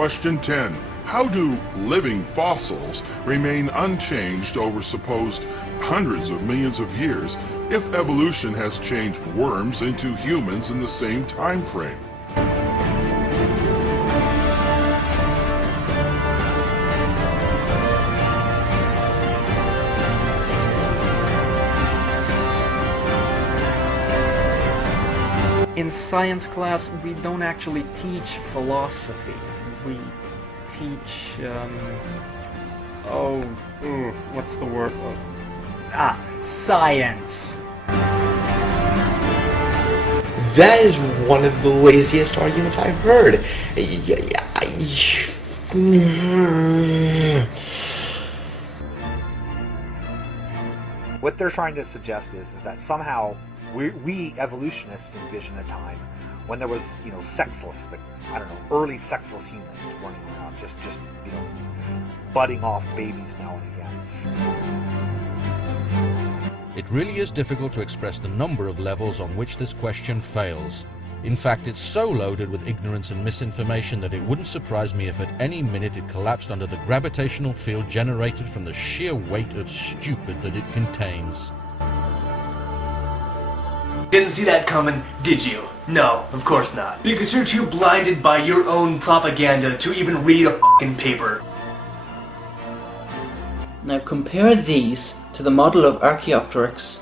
Question 10. How do living fossils remain unchanged over supposed hundreds of millions of years if evolution has changed worms into humans in the same time frame? In science class, we don't actually teach philosophy. We teach, what's the word? Science. That is one of the laziest arguments I've heard. What they're trying to suggest is that somehow we evolutionists envision a time when there was, sexless, early sexless humans running around, just budding off babies now and again. It really is difficult to express the number of levels on which this question fails. In fact, it's so loaded with ignorance and misinformation that it wouldn't surprise me if at any minute it collapsed under the gravitational field generated from the sheer weight of stupid that it contains. Didn't see that coming, did you? No, of course not. Because you're too blinded by your own propaganda to even read a fucking paper. Now compare these to the model of Archaeopteryx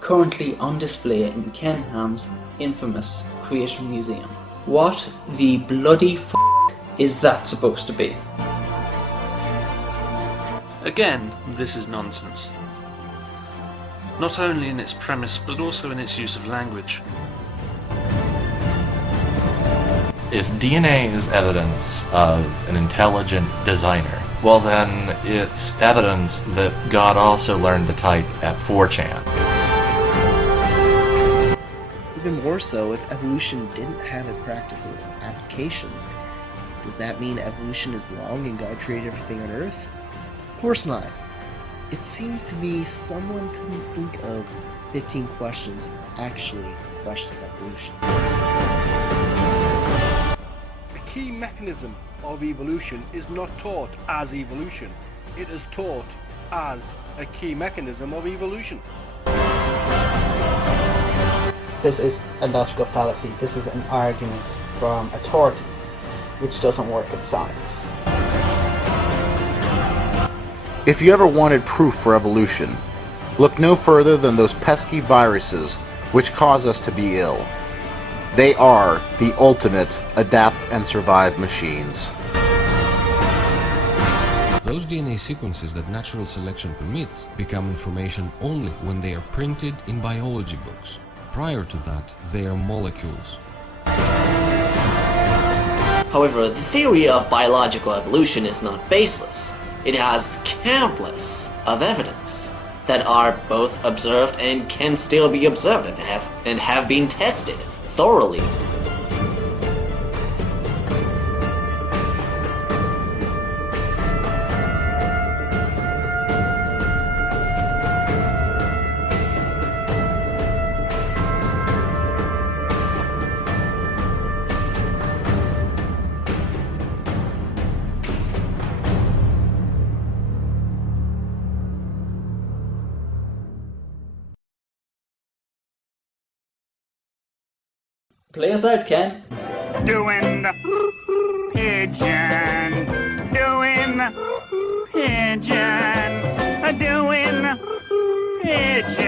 currently on display in Ken Ham's infamous Creation Museum. What the bloody f*** is that supposed to be? Again, this is nonsense. Not only in its premise, but also in its use of language. If DNA is evidence of an intelligent designer, well then it's evidence that God also learned to type at 4chan. Even more so, if evolution didn't have a practical application, does that mean evolution is wrong and God created everything on Earth? Of course not. It seems to me someone couldn't think of 15 questions actually questioning evolution. The key mechanism of evolution is not taught as evolution. It is taught as a key mechanism of evolution. This is a logical fallacy. This is an argument from authority, which doesn't work in science. If you ever wanted proof for evolution, look no further than those pesky viruses which cause us to be ill. They are the ultimate adapt and survive machines. Those DNA sequences that natural selection permits become information only when they are printed in biology books. Prior to that, they are molecules. However, the theory of biological evolution is not baseless. It has countless of evidence that are both observed and can still be observed and have been tested thoroughly. Play us out, Ken. Doing the pigeon, doing the pigeon, doing the pigeon.